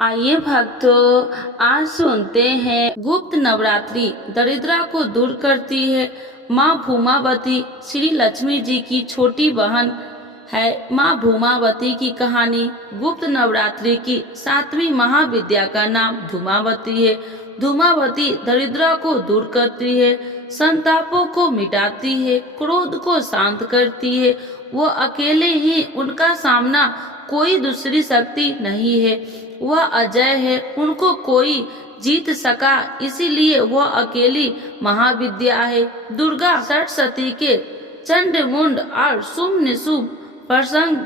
आइए भक्तों, आज सुनते हैं गुप्त नवरात्रि दरिद्रा को दूर करती है। माँ भूमावती श्री लक्ष्मी जी की छोटी बहन है। माँ भूमावती की कहानी। गुप्त नवरात्रि की 7वीं महाविद्या का नाम धूमावती है। धूमावती दरिद्रा को दूर करती है, संतापों को मिटाती है, क्रोध को शांत करती है। वो अकेले ही उनका सामना, कोई दूसरी शक्ति नहीं है। वह अजय है, उनको कोई जीत सका, इसीलिए वह अकेली महाविद्या है। दुर्गा सरस्वती के चंडमुंड और शुभ निशुभ प्रसंग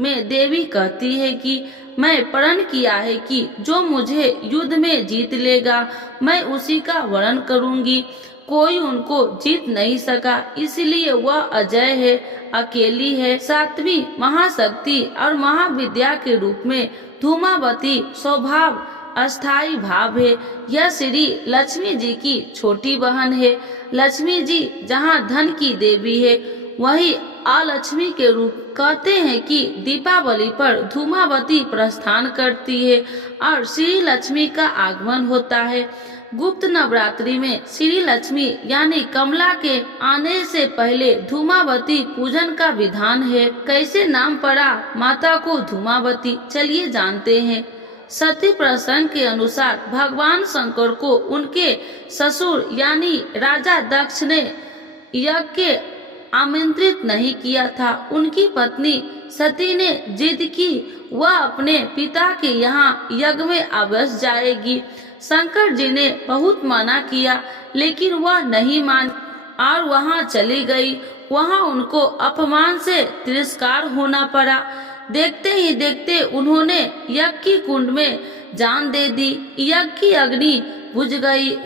में देवी कहती है कि मैं प्रण किया है कि जो मुझे युद्ध में जीत लेगा, मैं उसी का वरण करूंगी। कोई उनको जीत नहीं सका, इसलिए वह अजय है, अकेली है। 7वीं महाशक्ति और महाविद्या के रूप में धूमावती स्वभाव अस्थाई भाव है। यह श्री लक्ष्मी जी की छोटी बहन है। लक्ष्मी जी जहाँ धन की देवी है, वही अलक्ष्मी के रूप। कहते हैं कि दीपावली पर धूमावती प्रस्थान करती है और श्री लक्ष्मी का आगमन होता है। गुप्त नवरात्रि में श्री लक्ष्मी यानी कमला के आने से पहले धूमावती पूजन का विधान है। कैसे नाम पड़ा माता को धूमावती, चलिए जानते हैं। सती प्रसंग के अनुसार भगवान शंकर को उनके ससुर यानी राजा दक्ष ने यज्ञ के आमंत्रित नहीं किया था। उनकी पत्नी सती ने जिद की वह अपने पिता के यहाँ यज्ञ में अवश्य जाएगी। शंकर जी ने बहुत मना किया, लेकिन वह नहीं मान और वहाँ चली गई। वहाँ उनको अपमान से तिरस्कार होना पड़ा। देखते ही देखते उन्होंने यज्ञ की कुंड में जान दे दी। यज्ञ की अग्नि बुझ गई।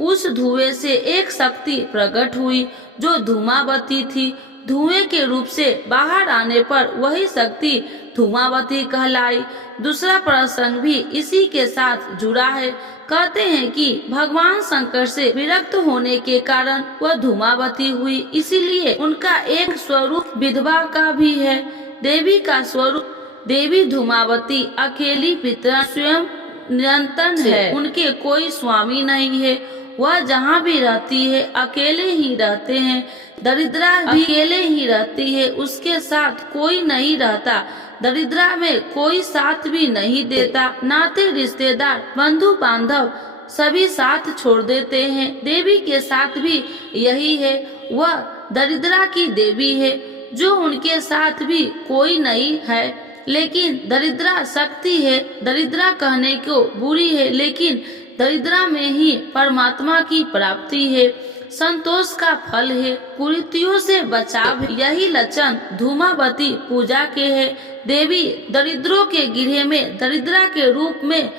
उस धुएं से एक शक्ति प्रकट हुई जो धूमावती थी। धुएं के रूप से बाहर आने पर वही शक्ति धूमावती कहलाई। दूसरा प्रसंग भी इसी के साथ जुड़ा है। कहते हैं कि भगवान शंकर से विरक्त होने के कारण वह धूमावती हुई, इसीलिए उनका एक स्वरूप विधवा का भी है। देवी का स्वरूप देवी धूमावती अकेली पिता स्वयं निरंतर है। उनके कोई स्वामी नहीं है। वह जहाँ भी रहती है अकेले ही रहते हैं। दरिद्रा भी अकेले ही रहती है, उसके साथ कोई नहीं रहता। दरिद्रा में कोई साथ भी नहीं देता। नाते रिश्तेदार बंधु बांधव सभी साथ छोड़ देते हैं। देवी के साथ भी यही है। वह दरिद्रा की देवी है, जो उनके साथ भी कोई नहीं है, लेकिन दरिद्रा शक्ति है। दरिद्रा कहने को बुरी है, लेकिन दरिद्रा में ही परमात्मा की प्राप्ति है, संतोष का फल है, कुरीतियों से बचाव है। यही लक्षण धूमावती पूजा के है। देवी दरिद्रों के गृह में दरिद्रा के रूप में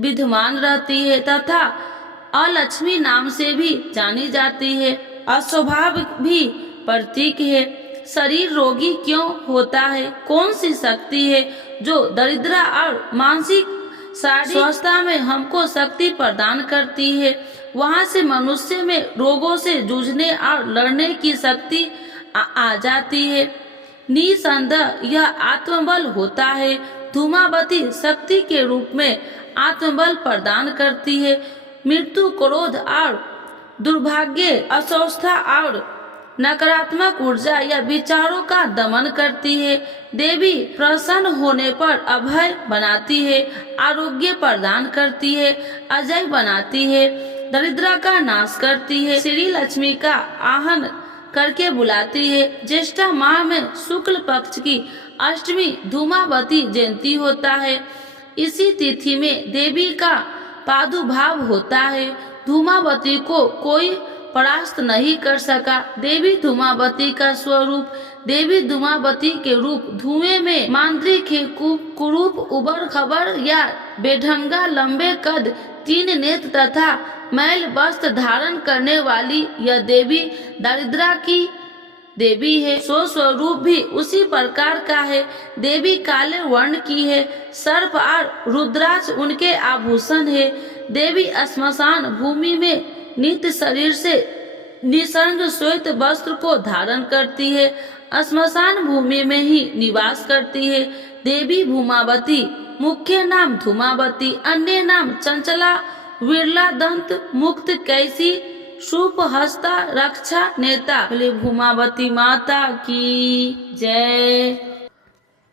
विद्यमान रहती है तथा अलक्ष्मी नाम से भी जानी जाती है। अस्वभाव भी प्रतीक है। शरीर रोगी क्यों होता है? कौन सी शक्ति है जो दरिद्रा और मानसिक शारीरिक स्वस्थता में हमको शक्ति प्रदान करती है? वहाँ से मनुष्य में रोगों से जूझने और लड़ने की शक्ति आ जाती है। निसंदेह यह आत्मबल होता है। धूमावती शक्ति के रूप में आत्मबल प्रदान करती है। मृत्यु, क्रोध और दुर्भाग्य, अस्वस्थता और नकारात्मक ऊर्जा या विचारों का दमन करती है। देवी प्रसन्न होने पर अभय बनाती है, आरोग्य प्रदान करती है, अजय बनाती है, दरिद्रा का नाश करती है, श्री लक्ष्मी का आहन करके बुलाती है। ज्येष्ठ माह में शुक्ल पक्ष की अष्टमी धूमावती जयंती होता है। इसी तिथि में देवी का प्रादुर्भाव होता है। धूमावती को कोई परास्त नहीं कर सका। देवी धूमावती का स्वरूप देवी धूमावती के रूप धुएं में मांद्रिक है, कुरूप, उबड़ खबर या बेढंगा, लंबे कद, 3 नेत्र तथा मैल वस्त्र धारण करने वाली यह देवी दरिद्रा की देवी है। स्वरूप भी उसी प्रकार का है। देवी काले वर्ण की है। सर्प और रुद्राक्ष उनके आभूषण है। देवी श्मशान भूमि में नित्य शरीर से निसर्ग श्वेत वस्त्र को धारण करती है। श्मशान भूमि में ही निवास करती है। देवी भूमावती मुख्य नाम धूमावती, अन्य नाम चंचला, विरला दंत, मुक्त कैसी, शुभ हस्ता, रक्षा नेता। बोले भूमावती माता की जय।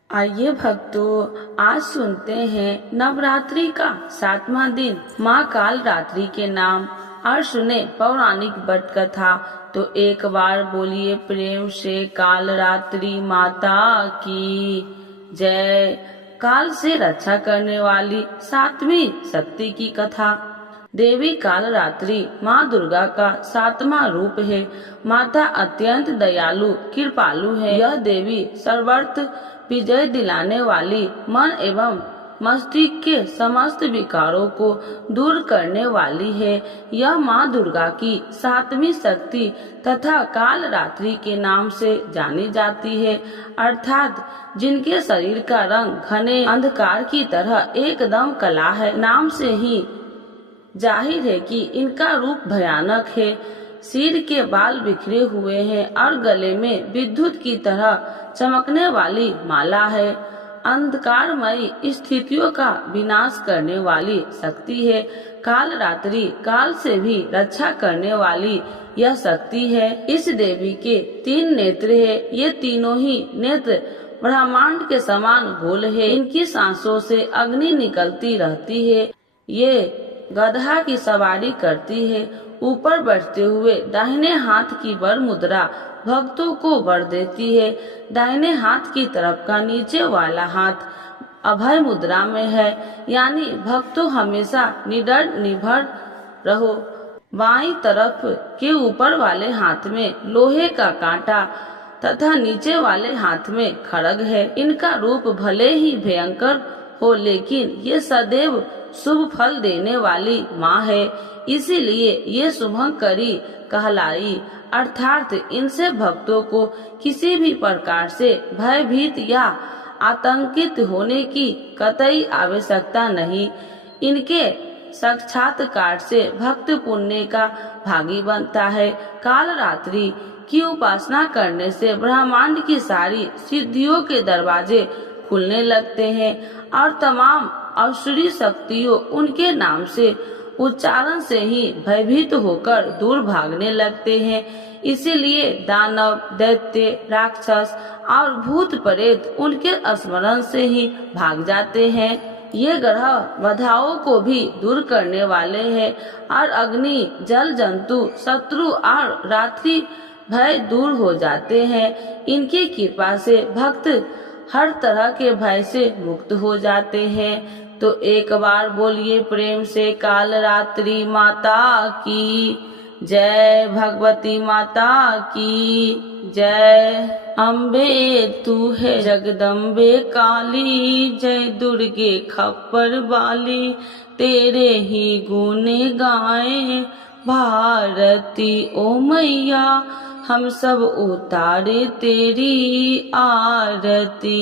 आइए भक्तों, आज सुनते हैं नवरात्रि का 7वां दिन माँ काल रात्रि के नाम और सुने पौराणिक बट कथा। तो एक बार बोलिए प्रेम से काल रात्रि माता की जय। काल से रक्षा करने वाली 7वीं शक्ति की कथा। देवी काल रात्रि माँ दुर्गा का 7वां रूप है। माता अत्यंत दयालु कृपालु है। यह देवी सर्वर्थ विजय दिलाने वाली, मन एवं मस्तिष्क के समस्त विकारों को दूर करने वाली है। यह माँ दुर्गा की 7वीं शक्ति तथा काल रात्रि के नाम से जानी जाती है, अर्थात जिनके शरीर का रंग घने अंधकार की तरह एकदम काला है। नाम से ही जाहिर है कि इनका रूप भयानक है। सिर के बाल बिखरे हुए हैं और गले में विद्युत की तरह चमकने वाली माला है। अंधकारमयी स्थितियों का विनाश करने वाली शक्ति है। काल रात्रि काल से भी रक्षा करने वाली यह शक्ति है। इस देवी के 3 नेत्र है। ये तीनों ही नेत्र ब्रह्मांड के समान गोल है। इनकी सांसों से अग्नि निकलती रहती है। ये गधा की सवारी करती है। ऊपर बढ़ते हुए दाहिने हाथ की वर मुद्रा भक्तों को वर देती है। दाहिने हाथ की तरफ का नीचे वाला हाथ अभय मुद्रा में है, यानी भक्तों हमेशा निडर निर्भर रहो। बाईं तरफ के ऊपर वाले हाथ में लोहे का कांटा तथा नीचे वाले हाथ में खड्ग है। इनका रूप भले ही भयंकर हो, लेकिन ये सदैव शुभ फल देने वाली माँ है, इसीलिए ये शुभंकरी कहलाई। अर्थात इनसे भक्तों को किसी भी प्रकार से भयभीत या आतंकित होने की कतई आवश्यकता नहीं। इनके साक्षात्कार से भक्त पुण्य का भागी बनता है। काल रात्रि की उपासना करने से ब्रह्मांड की सारी सिद्धियों के दरवाजे खुलने लगते हैं और तमाम असुरी शक्तियों उनके नाम से उच्चारण से ही भयभीत होकर दूर भागने लगते हैं। इसीलिए दानव, दैत्य, राक्षस और भूत प्रेत उनके स्मरण से ही भाग जाते हैं। ये ग्रह बाधाओं को भी दूर करने वाले हैं और अग्नि, जल, जंतु, शत्रु और रात्रि भय दूर हो जाते हैं। इनकी कृपा से भक्त हर तरह के भय से मुक्त हो जाते हैं। तो एक बार बोलिए प्रेम से काल रात्रि माता की जय। भगवती माता की जय। अम्बे तू है जगदम्बे काली, जय दुर्गे खप्पर वाली, तेरे ही गुण गाए भारती ओ मैया, हम सब उतारे तेरी आरती।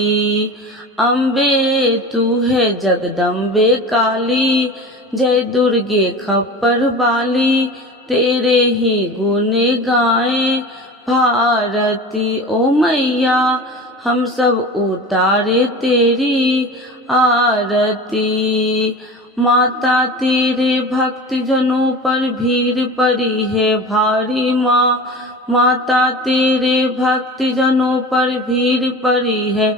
अम्बे तू है जगदम्बे काली, जय दुर्गे खप्पर वाली, तेरे ही गुण गाए भारती ओ मैया, हम सब उतारे तेरी आरती। माता तेरे भक्त जनों पर भीड़ पड़ी है भारी माँ, माता तेरे भक्त जनों पर भीड़ पड़ी है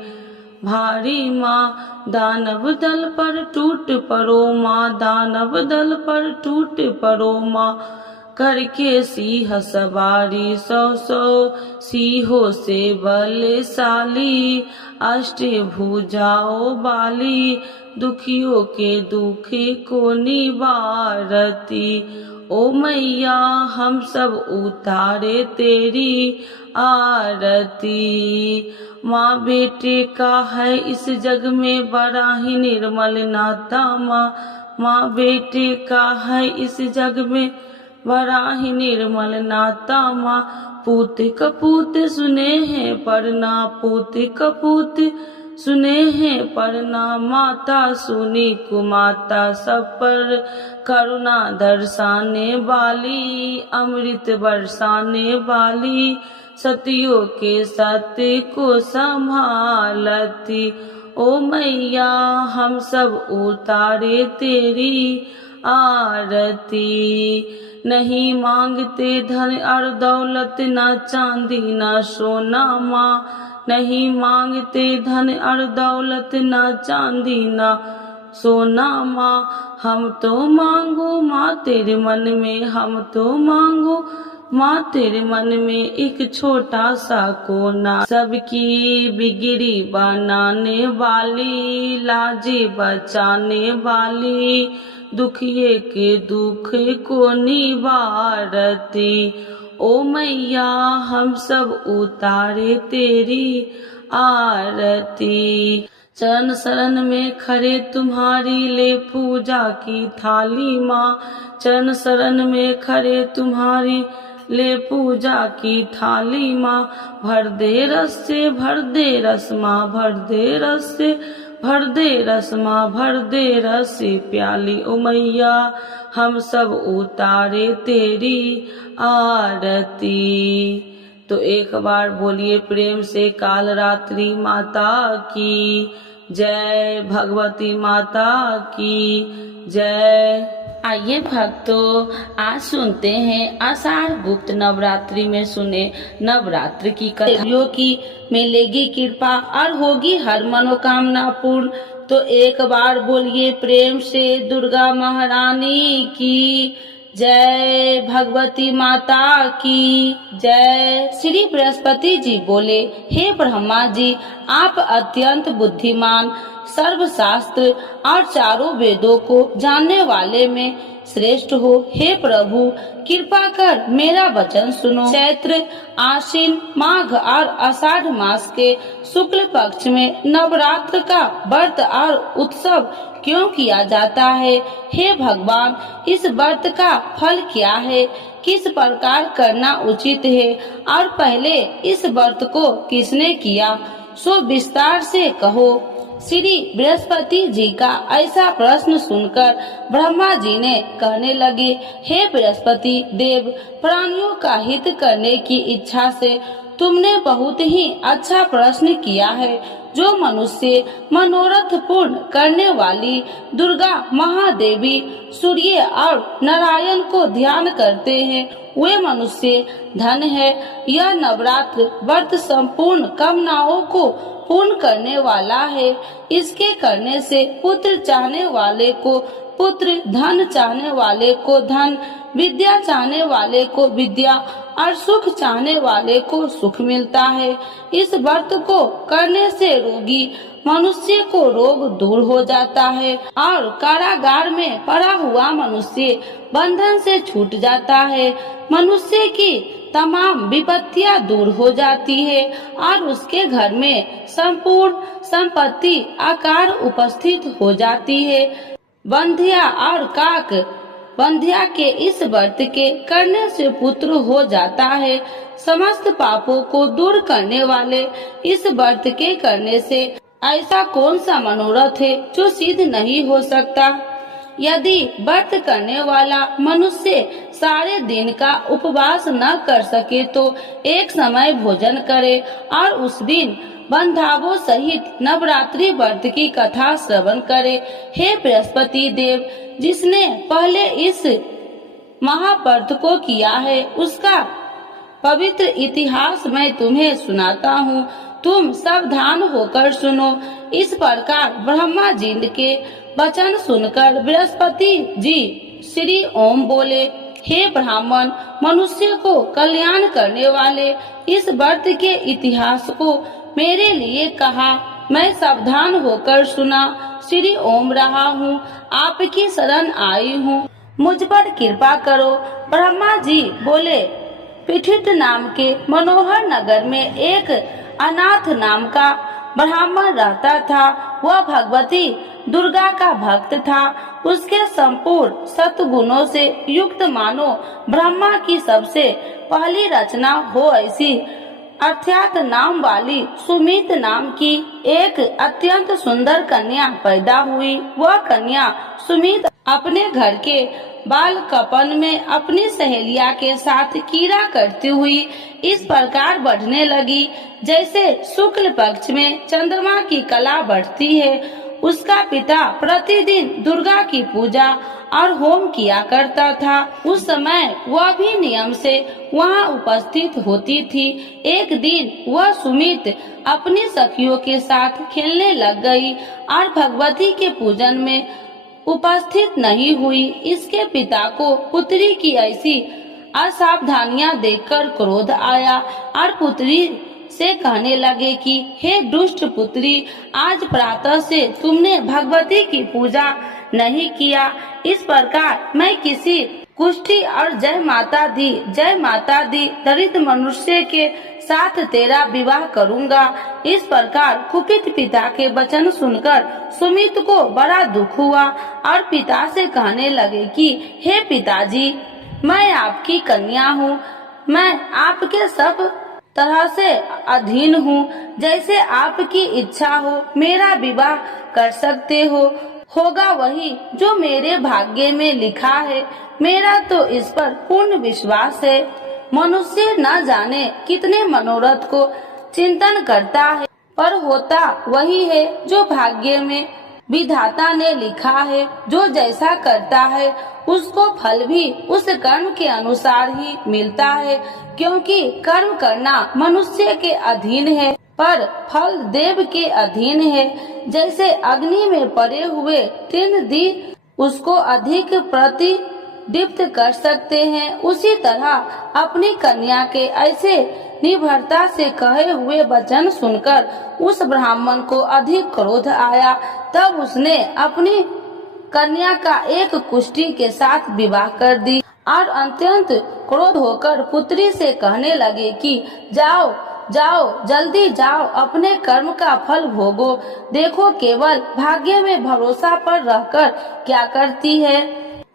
भारी माँ। दानव दल पर टूट पड़ो माँ, दानव दल पर टूट पड़ो माँ, करके सिंह सवारी 100 सिंहों से बलशाली, अष्टभुजाओं वाली, दुखियों के दुख को निवारती ओ मैया, हम सब उतारे तेरी आरती। माँ बेटे का है इस जग में बड़ा ही निर्मल नाता माँ, माँ बेटे का है इस जग में बड़ा ही निर्मल नाता माँ। पूत कपूत सुने हैं परना, पूत कपूत सुने हैं परना, माता सुनी कुमाता सब पर करुणा दर्शाने वाली, अमृत बरसाने वाली, सतियों के सत्य को संभालती ओ मैया हम सब उतारे तेरी आरती। नहीं मांगते धन और दौलत, न चांदी न सोना माँ। नहीं मांगते धन और दौलत, न चांदी न सोना माँ। हम तो मांगो माँ तेरे मन में, हम तो मांगो माँ तेरे मन में एक छोटा सा कोना। सबकी बिगड़ी बनाने वाली, लाजे बचाने वाली, दुखिए के दुख को निवारती। ओ मैया हम सब उतारे तेरी आरती। चरण शरण में खड़े तुम्हारी, ले पूजा की थाली माँ। चरण शरण में खड़े तुम्हारी, ले पूजा की थाली माँ। भर दे रस से भर दे रस माँ, भर दे रस से भर दे रस माँ, भर दे रस से प्याली। ओ मैया हम सब उतारे तेरी आरती। तो एक बार बोलिए प्रेम से काल रात्रि माता की जय, भगवती माता की जय। आइए भक्तों, आज सुनते हैं आषाढ़ गुप्त नवरात्रि में सुने नवरात्र की कथाओं की मिलेगी कृपा और होगी हर मनोकामना पूर्ण। तो एक बार बोलिए प्रेम से दुर्गा महारानी की जय, भगवती माता की जय। श्री बृहस्पति जी बोले, हे ब्रह्मा जी, आप अत्यंत बुद्धिमान, सर्वशास्त्र और चारों वेदों को जानने वाले में श्रेष्ठ हो। हे प्रभु, कृपा कर मेरा वचन सुनो। चैत्र, आश्विन, माघ और आषाढ़ मास के शुक्ल पक्ष में नवरात्र का व्रत और उत्सव क्यों किया जाता है? हे भगवान, इस व्रत का फल क्या है? किस प्रकार करना उचित है? और पहले इस व्रत को किसने किया, सो विस्तार से कहो। श्री बृहस्पति जी का ऐसा प्रश्न सुनकर ब्रह्मा जी ने कहने लगे, हे बृहस्पति देव, प्राणियों का हित करने की इच्छा से तुमने बहुत ही अच्छा प्रश्न किया है। जो मनुष्य मनोरथ पूर्ण करने वाली दुर्गा महादेवी, सूर्य और नारायण को ध्यान करते हैं, वे मनुष्य धन है। यह नवरात्र व्रत संपूर्ण कामनाओं को पूर्ण करने वाला है। इसके करने से पुत्र चाहने वाले को पुत्र, धन चाहने वाले को धन, विद्या चाहने वाले को विद्या और सुख चाहने वाले को सुख मिलता है। इस व्रत को करने से रोगी मनुष्य को रोग दूर हो जाता है और कारागार में पड़ा हुआ मनुष्य बंधन से छूट जाता है। मनुष्य की तमाम विपत्तियां दूर हो जाती है और उसके घर में संपूर्ण संपत्ति आकार उपस्थित हो जाती है। बंधिया और काक बंधिया के इस व्रत के करने से पुत्र हो जाता है। समस्त पापों को दूर करने वाले इस व्रत के करने से ऐसा कौन सा मनोरथ है जो सिद्ध नहीं हो सकता? यदि व्रत करने वाला मनुष्य सारे दिन का उपवास न कर सके तो एक समय भोजन करे और उस दिन बंधावों सहित नवरात्रि व्रत की कथा श्रवण करे। हे बृहस्पति देव, जिसने पहले इस महाव्रत को किया है, उसका पवित्र इतिहास मैं तुम्हें सुनाता हूँ। तुम सावधान होकर सुनो। इस प्रकार ब्रह्मा जी के वचन सुनकर बृहस्पति जी श्री ओम बोले, हे ब्राह्मण, मनुष्य को कल्याण करने वाले इस व्रत के इतिहास को मेरे लिए कहा। मैं सावधान होकर सुना। श्री ओम रहा हूँ, आपकी शरण आई हूँ, मुझ पर कृपा करो। ब्रह्मा जी बोले, पीठित नाम के मनोहर नगर में एक अनाथ नाम का ब्राह्मण रहता था। वह भगवती दुर्गा का भक्त था। उसके संपूर्ण सत्गुणों से युक्त मानो ब्रह्मा की सबसे पहली रचना हो ऐसी अर्थात नाम वाली सुमित नाम की एक अत्यंत सुंदर कन्या पैदा हुई। वह कन्या सुमित अपने घर के बालकपन में अपनी सहेलिया के साथ कीड़ा करती हुई इस प्रकार बढ़ने लगी जैसे शुक्ल पक्ष में चंद्रमा की कला बढ़ती है। उसका पिता प्रतिदिन दुर्गा की पूजा और होम किया करता था। उस समय वह भी नियम से वहां उपस्थित होती थी। एक दिन वह सुमित अपनी सखियों के साथ खेलने लग गई और भगवती के पूजन में उपस्थित नहीं हुई। इसके पिता को पुत्री की ऐसी असावधानियां देखकर क्रोध आया और पुत्री से कहने लगे कि हे दुष्ट पुत्री, आज प्रातः से तुमने भगवती की पूजा नहीं किया। इस प्रकार मैं किसी कुष्ठी और जय माता दी दरिद्र मनुष्य के साथ तेरा विवाह करूंगा। इस प्रकार कुपित पिता के वचन सुनकर सुमित को बड़ा दुख हुआ और पिता से कहने लगे कि हे पिताजी, मैं आपकी कन्या हूँ, मैं आपके सब तरह से अधीन हूँ। जैसे आपकी इच्छा हो मेरा विवाह कर सकते हो। होगा वही जो मेरे भाग्य में लिखा है। मेरा तो इस पर पूर्ण विश्वास है। मनुष्य न जाने कितने मनोरथ को चिंतन करता है, पर होता वही है जो भाग्य में विधाता ने लिखा है। जो जैसा करता है उसको फल भी उस कर्म के अनुसार ही मिलता है, क्योंकि कर्म करना मनुष्य के अधीन है पर फल देव के अधीन है। जैसे अग्नि में पड़े हुए तीन दी उसको अधिक प्रतिदीप्त कर सकते हैं, उसी तरह अपनी कन्या के ऐसे निर्भरता से कहे हुए वचन सुनकर उस ब्राह्मण को अधिक क्रोध आया। तब उसने अपनी कन्या का एक कुष्ठी के साथ विवाह कर दी और अत्यंत क्रोध होकर पुत्री से कहने लगे कि जाओ जल्दी जाओ, अपने कर्म का फल भोगो। देखो केवल भाग्य में भरोसा पर रहकर क्या करती है।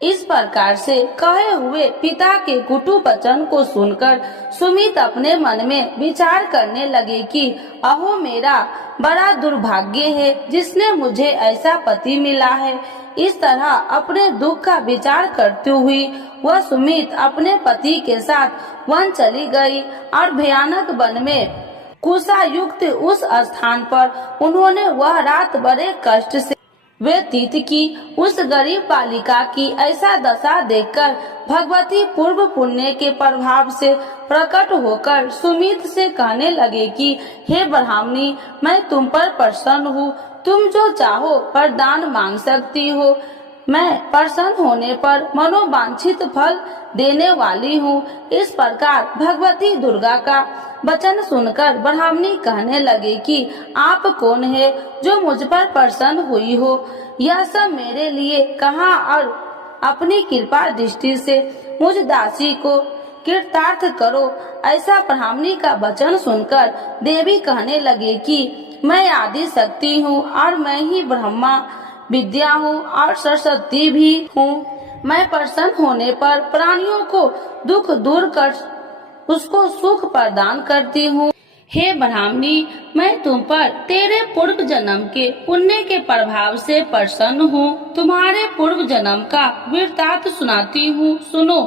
इस प्रकार से कहे हुए पिता के कुटु वचन को सुनकर सुमित अपने मन में विचार करने लगे कि अहो मेरा बड़ा दुर्भाग्य है जिसने मुझे ऐसा पति मिला है। इस तरह अपने दुख का विचार करते हुई वह सुमित अपने पति के साथ वन चली गई और भयानक वन में कुशा युक्त उस स्थान पर उन्होंने वह रात बड़े कष्ट से व्यतीत की। उस गरीब बालिका की ऐसा दशा देखकर भगवती पूर्व पुण्य के प्रभाव से प्रकट होकर सुमित से कहने लगे कि हे ब्राह्मणी, मैं तुम पर प्रसन्न हूँ, तुम जो चाहो वरदान मांग सकती हो। मैं प्रसन्न होने पर मनोवांछित फल देने वाली हूँ। इस प्रकार भगवती दुर्गा का वचन सुनकर ब्राह्मणी कहने लगे कि आप कौन है जो मुझ पर प्रसन्न हुई हो। यह सब मेरे लिए कहा और अपनी कृपा दृष्टि से मुझ दासी को कृतार्थ करो। ऐसा ब्राह्मणी का वचन सुनकर देवी कहने लगे कि मैं आदि शक्ति हूँ और मैं ही ब्रह्मा विद्या हूँ और सरस्वती भी हूँ। मैं प्रसन्न होने पर प्राणियों को दुख दूर कर उसको सुख प्रदान करती हूँ। हे ब्राह्मणी, मैं तुम पर तेरे पूर्व जन्म के पुण्य के प्रभाव से प्रसन्न हूँ। तुम्हारे पूर्व जन्म का वृत्तांत सुनाती हूँ, सुनो।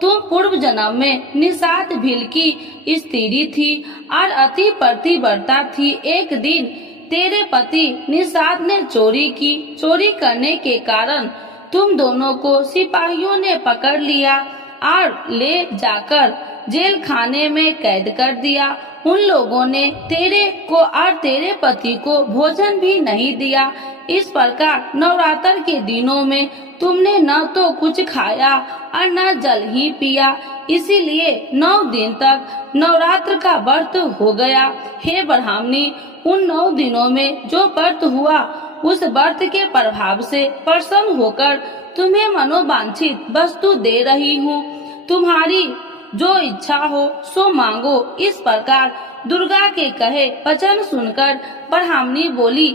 तुम पूर्व जन्म में निषाद भील की स्त्री थी और अति पतिव्रता थी। एक दिन तेरे पति निषाद ने चोरी की। चोरी करने के कारण तुम दोनों को सिपाहियों ने पकड़ लिया और ले जाकर जेल खाने में कैद कर दिया। उन लोगों ने तेरे को और तेरे पति को भोजन भी नहीं दिया। इस प्रकार नवरात्र के दिनों में तुमने न तो कुछ खाया और न जल ही पिया, इसीलिए 9 दिन तक नवरात्र का व्रत हो गया। हे ब्राह्मणी, उन 9 दिनों में जो व्रत हुआ उस व्रत के प्रभाव से प्रसन्न होकर तुम्हें मनोवांछित वस्तु दे रही हूँ। तुम्हारी जो इच्छा हो सो मांगो। इस प्रकार दुर्गा के कहे वचन सुनकर ब्राह्मणी बोली,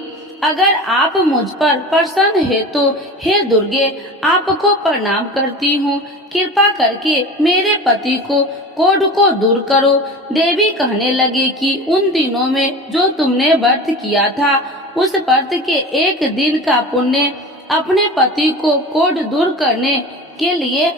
अगर आप मुझ पर प्रसन्न है तो हे दुर्गे आपको प्रणाम करती हूँ। कृपा करके मेरे पति को कोढ़ को दूर करो। देवी कहने लगी कि उन दिनों में जो तुमने व्रत किया था उस व्रत के एक दिन का पुण्य अपने पति को कोढ़ दूर करने के लिए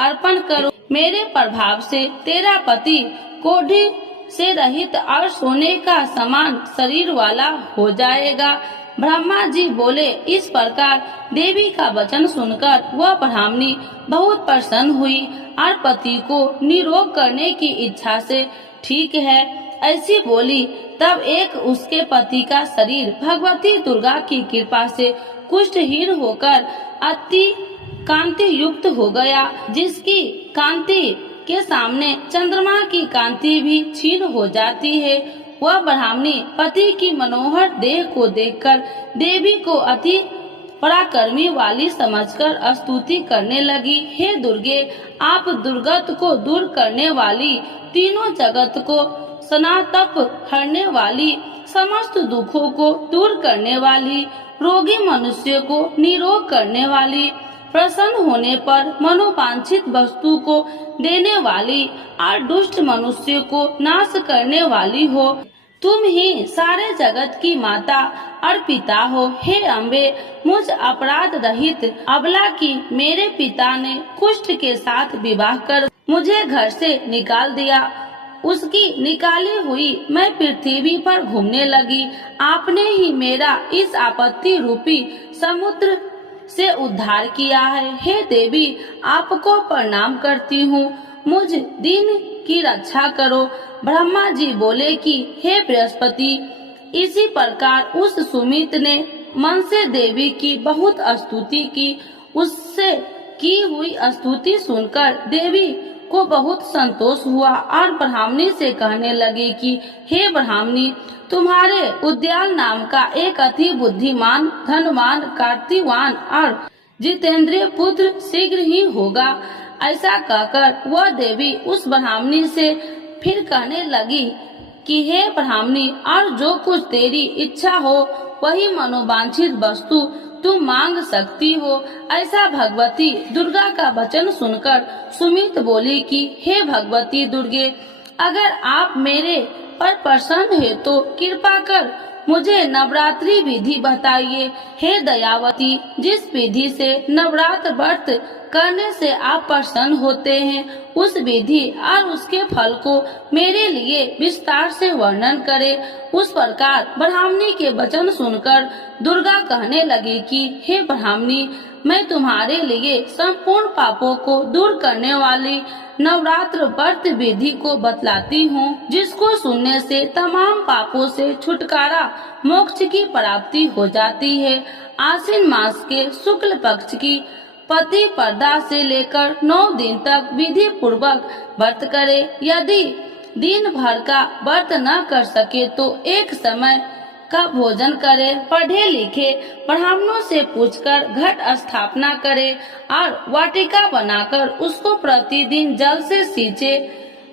अर्पण करो। मेरे प्रभाव से तेरा पति कोढ़ी से रहित और सोने का समान शरीर वाला हो जाएगा। ब्रह्मा जी बोले। इस प्रकार देवी का वचन सुनकर वह ब्राह्मणी बहुत प्रसन्न हुई और पति को निरोग करने की इच्छा से ठीक है ऐसी बोली। तब एक उसके पति का शरीर भगवती दुर्गा की कृपा से कुष्ठहीन होकर अति कांति युक्त हो गया, जिसकी कांति के सामने चंद्रमा की कांति भी क्षीण हो जाती है। वह ब्राह्मणी पति की मनोहर देह को देखकर देवी को अति पराक्रमी वाली समझकर स्तुति करने लगी। हे दुर्गे आप दुर्गत को दूर करने वाली, तीनों जगत को सनातप हरने वाली, समस्त दुखों को दूर करने वाली, रोगी मनुष्य को निरोग करने वाली, प्रसन्न होने पर मनोवांछित वस्तु को देने वाली और दुष्ट मनुष्य को नाश करने वाली हो। तुम ही सारे जगत की माता और पिता हो। हे अम्बे मुझ अपराध रहित अबला की मेरे पिता ने कुष्ठ के साथ विवाह कर मुझे घर से निकाल दिया। उसकी निकाली हुई मैं पृथ्वी पर घूमने लगी। आपने ही मेरा इस आपत्ति रूपी समुद्र से उद्धार किया है। हे देवी आपको प्रणाम करती हूँ, मुझ दिन की रक्षा करो। ब्रह्मा जी बोले कि हे बृहस्पति। इसी प्रकार उस सुमित ने मन से देवी की बहुत स्तुति की। उससे की हुई स्तुति सुनकर देवी को बहुत संतोष हुआ और ब्राह्मणी से कहने लगे कि हे ब्राह्मणी तुम्हारे उद्याल नाम का एक अति बुद्धिमान, धनवान, कार्तिवान और जितेंद्रिय पुत्र शीघ्र ही होगा। ऐसा कहकर वह देवी उस ब्राह्मणी से फिर कहने लगी कि हे ब्राह्मणी और जो कुछ तेरी इच्छा हो वही मनोवांछित वस्तु तुम मांग सकती हो। ऐसा भगवती दुर्गा का वचन सुनकर सुमित बोली कि हे भगवती दुर्गे अगर आप मेरे पर प्रसन्न है तो कृपा कर मुझे नवरात्रि विधि बताइए। हे दयावती जिस विधि से नवरात्र व्रत करने से आप प्रसन्न होते हैं उस विधि और उसके फल को मेरे लिए विस्तार से वर्णन करें। उस प्रकार ब्राह्मणी के वचन सुनकर दुर्गा कहने लगी कि हे ब्राह्मणी मैं तुम्हारे लिए संपूर्ण पापों को दूर करने वाली नवरात्र व्रत विधि को बतलाती हूँ, जिसको सुनने से तमाम पापों से छुटकारा मोक्ष की प्राप्ति हो जाती है। आश्विन मास के शुक्ल पक्ष की पति पर्दा से लेकर 9 दिन तक विधि पूर्वक व्रत करे। यदि दिन भर का व्रत न कर सके तो एक समय का भोजन करे। पढ़े लिखे ब्राह्मणों से पूछकर घट स्थापना करे और वाटिका बनाकर उसको प्रतिदिन जल से सींचे।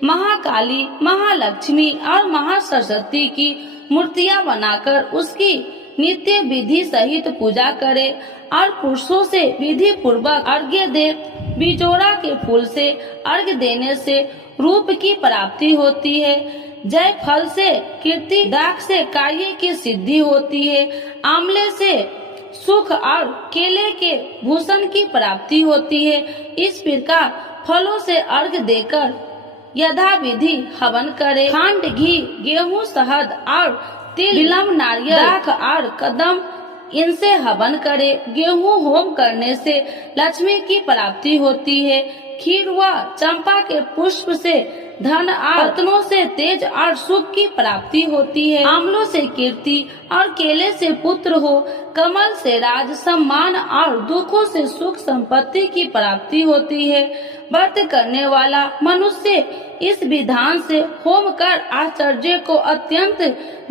महाकाली, महालक्ष्मी और महासरस्वती की मूर्तियां बनाकर उसकी नित्य विधि सहित पूजा करे और पुरुषों से विधि पूर्वक अर्घ्य दे। बिजोरा के फूल से अर्घ्य देने से रूप की प्राप्ति होती है। जय फल से कीर्ति, दाख से कार्य की सिद्धि होती है। आंवले से सुख और केले के भूषण की प्राप्ति होती है। इस प्रकार फलों से अर्घ्य देकर यथा विधि हवन करे। खंड, घी, गेहूं, शहद और तिल, बिल्व, नारियल, दाख और कदम इनसे हवन करे। गेहूं होम करने से लक्ष्मी की प्राप्ति होती है। खीर व चंपा के पुष्प से धन और रत्नों से तेज और सुख की प्राप्ति होती है। आंवलों से कीर्ति और केले से पुत्र हो। कमल से राज, सम्मान और दुखों से सुख संपत्ति की प्राप्ति होती है। व्रत करने वाला मनुष्य इस विधान से होम कर आचार्य को अत्यंत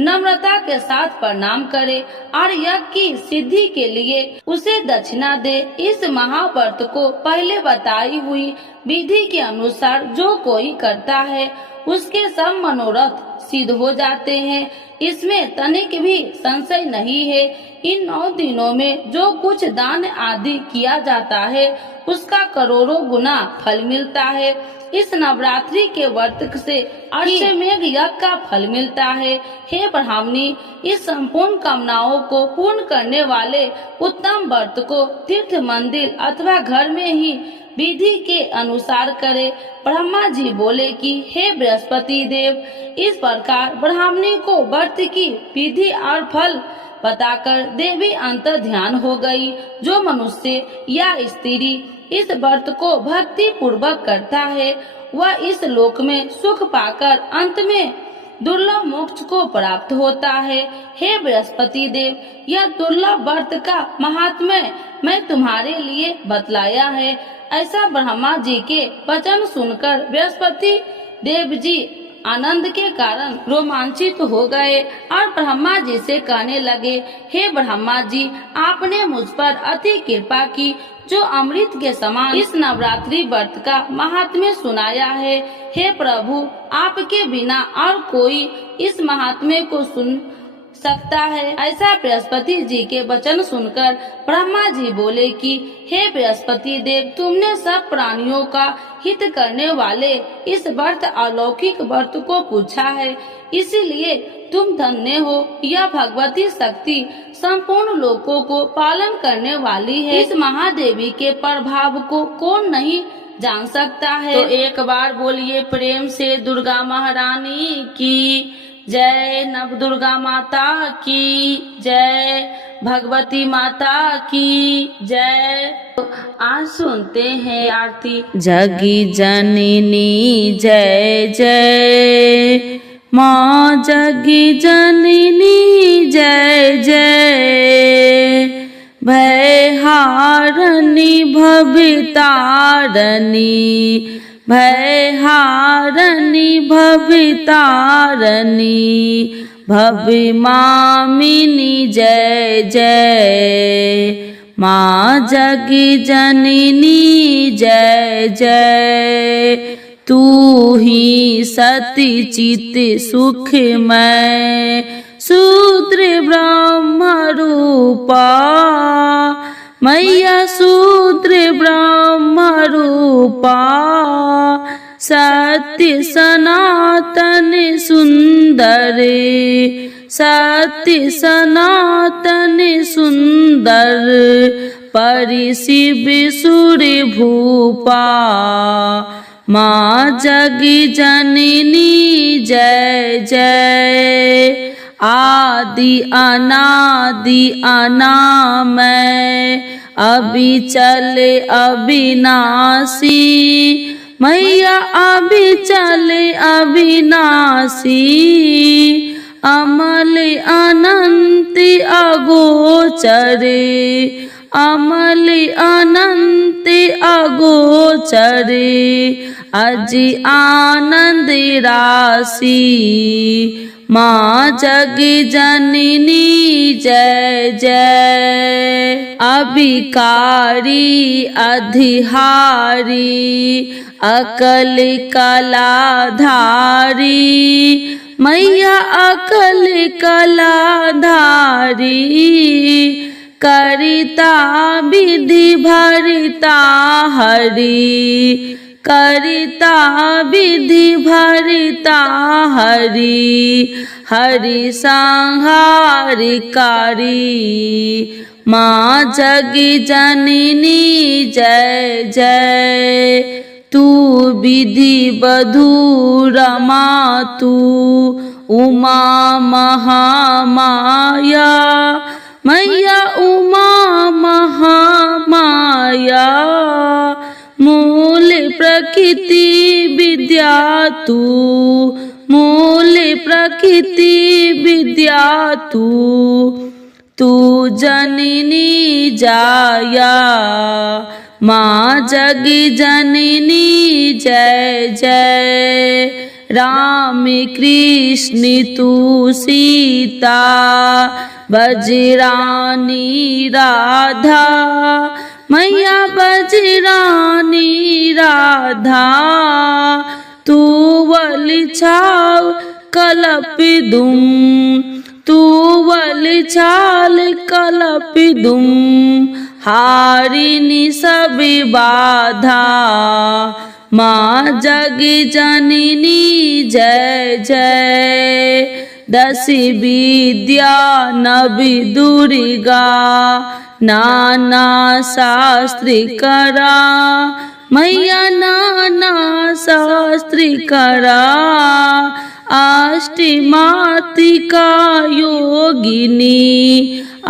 नम्रता के साथ प्रणाम करे और यज्ञ की सिद्धि के लिए उसे दक्षिणा दे। इस महाव्रत को पहले बताई हुई विधि के अनुसार जो कोई करता है उसके सब मनोरथ सिद्ध हो जाते हैं, इसमें तनिक भी संशय नहीं है। इन 9 दिनों में जो कुछ दान आदि किया जाता है उसका करोड़ों गुना फल मिलता है। इस नवरात्रि के व्रत से अश्वमेध यज्ञ का फल मिलता है। हे ब्राह्मणी, इस संपूर्ण कामनाओं को पूर्ण करने वाले उत्तम व्रत को तीर्थ, मंदिर अथवा घर में ही विधि के अनुसार करे। ब्रह्मा जी बोले कि हे बृहस्पति देव, इस प्रकार ब्राह्मणी को व्रत की विधि और फल बताकर देवी अंतर ध्यान हो गई। जो मनुष्य या स्त्री इस व्रत को भक्ति पूर्वक करता है वह इस लोक में सुख पाकर अंत में दुर्लभ मोक्ष को प्राप्त होता है। हे बृहस्पति देव, यह दुर्लभ व्रत का महात्म्य मैं तुम्हारे लिए बतलाया है। ऐसा ब्रह्मा जी के वचन सुनकर बृहस्पति देव जी आनंद के कारण रोमांचित हो गए और ब्रह्मा जी से कहने लगे, हे ब्रह्मा जी, आपने मुझ पर अति कृपा की जो अमृत के समान इस नवरात्रि व्रत का महात्म्य सुनाया है। हे प्रभु, आपके बिना और कोई इस महात्म्य को सुन सकता है। ऐसा बृहस्पति जी के वचन सुनकर ब्रह्मा जी बोले कि हे बृहस्पति देव, तुमने सब प्राणियों का हित करने वाले इस व्रत अलौकिक व्रत को पूछा है, इसीलिए तुम धन्य हो। यह भगवती शक्ति संपूर्ण लोकों को पालन करने वाली है। इस महादेवी के प्रभाव को कौन नहीं जान सकता है। तो एक बार बोलिए प्रेम से दुर्गा महारानी की जय, नव दुर्गा माता की जय, भगवती माता की जय। तो आज सुनते हैं आरती। जगी जननी जय जय, माँ जगी जननी जय जय, भय हारनी भवतारणी, भय हारनी भवतारणी, भव्य मामिनी जय जय, माँ जगी जननी जय जय। तू ही सती चित सुखमय, शूद्र ब्रह्म रूपा, मैया शूद्र ब्रह्म रूपा, सत्य सनातन सुंदर, सत्य सनातन सुंदर, परि शिव सुर भूपा, माँ जगी जननी जय जय। आदि अनादि अनामय, अविचल अविनाशी, मैया अविचल अविनाशी, अमल अनंत अगोचर, अमल अनंत अगोचर, अजि आनंद राशि, माँ जगी जननी जय जय। अभिकारी अधिहारी, अकल कलाधारी, मैया अकल कलाधारी, करिता विधि भरिता हरि, करिता विधि भरिता हरि, हरि संहारकारी, माँ जगी जननी जय जय। तू विधि बधू रमा, तू उमा महामाया, मैया उमा महामाया, मूल प्रकृति विद्या तू, मूल प्रकृति विद्या तू, तू जननी जाया, माँ जगी जननी जय जय। राम कृष्ण तू सीता, बजरानी राधा, मैया बजरानी राधा, तू वल छाव कलपिदुम तूवल छाल कलपिदुम हारिणी सब बाधा माँ जगी जननी जय जय। दस विद्या नवि दुर्गा नाना शास्त्री करा मैया नाना शास्त्री करा। अष्टमातिका योगिनी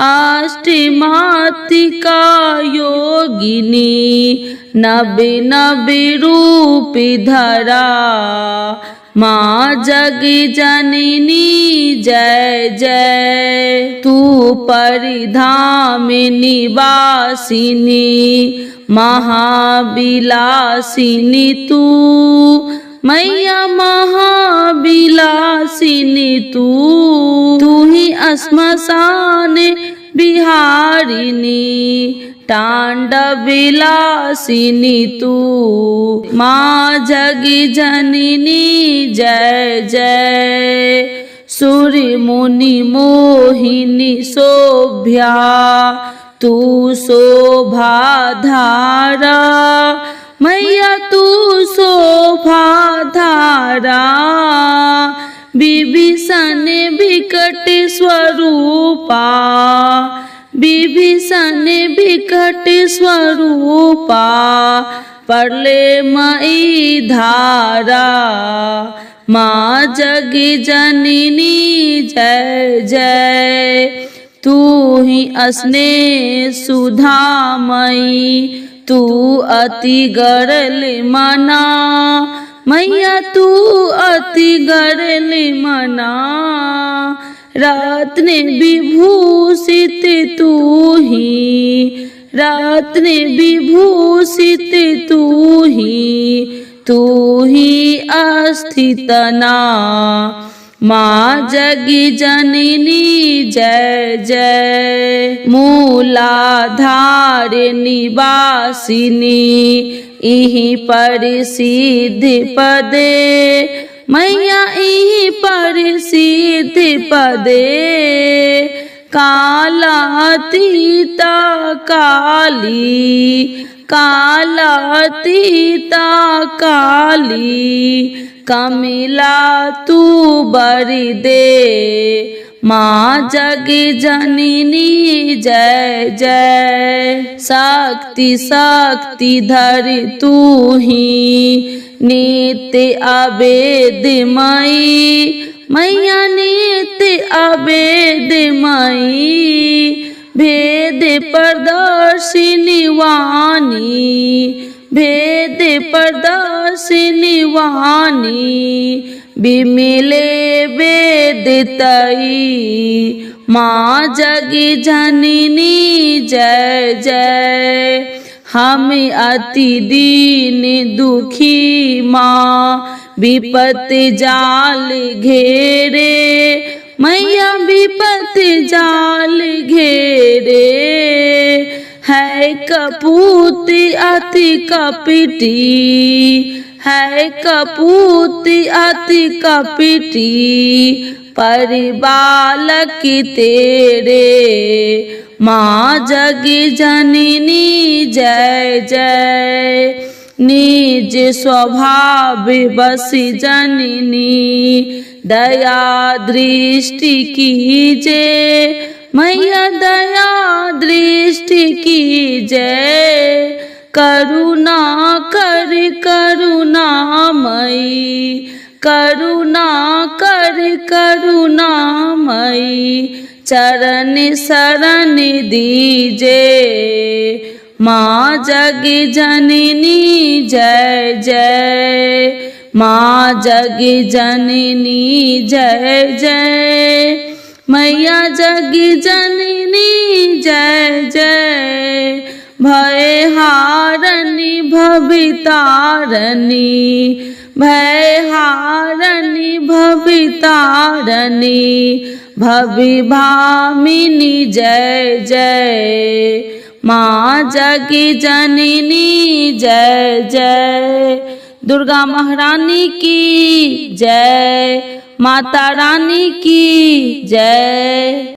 अष्टमातिका योगिनी नबे नबे रूप धरा माँ जगी जननी जय जय। तू परिधाम निवासिनी महाविलासिनी तू मैया महाविलासिनी तू ही श्मशान बिहारिणी तांडव विलासिनी तू माँ जगी जननी जय जय। सूर्य मुनि मोहिनी शोभ्या तू शोभा धारा मैया तू शोभा धारा। विभीषण विकट स्वरूपा विभीषण विकट स्वरूपा प्रलय मई धारा माँ जगी जननी जय जय। तू ही स्नेह सुधामयी तू अति गरल मना मैया तू अति गरल मना। रत्न विभूषित तू ही रत्न विभूषित तू ही अस्थितना माँ जगी जननी जय जय। मूलाधार निवासिनी इहि परिसिद्ध पदे मैया इहि परिसिद्ध पदे। कालातीता काली कालातीता काली कमिला तू बरि दे माँ जगी जननी जय जय। शक्ति शक्ति धर तू ही नित्य अवेदमयी मैया नित्य अवेदमयी। भेद प्रदर्शिनी वाणी भेद प्रदर्शिनी वाणी विमिले वेदितई माँ जगी जननी जय जय। हम अति दीन दुखी माँ विपत्ति जाल घेरे मैया विपत्ति जाल घेरे। है कपूत अति कपटी है कपूत अति कपटी परिबालक तेरे माँ जगी जननी जय जय। निज स्वभाव बसी जननी दया दृष्टि कीजे मैया दया दृष्टि कीजे। करुणा कर करुणामयी करुणा कर करुणामयी चरण शरण दीजे माँ जगी जननी जय जय। माँ जगी जननी जय जय मैया जगी जननी जय जय। भय हारनी भवितारणी भय हारनी भवितारणी भविभामिनी जय जय। माँ जगी जननी जय जय दुर्गा महारानी की जय, माता रानी की जय।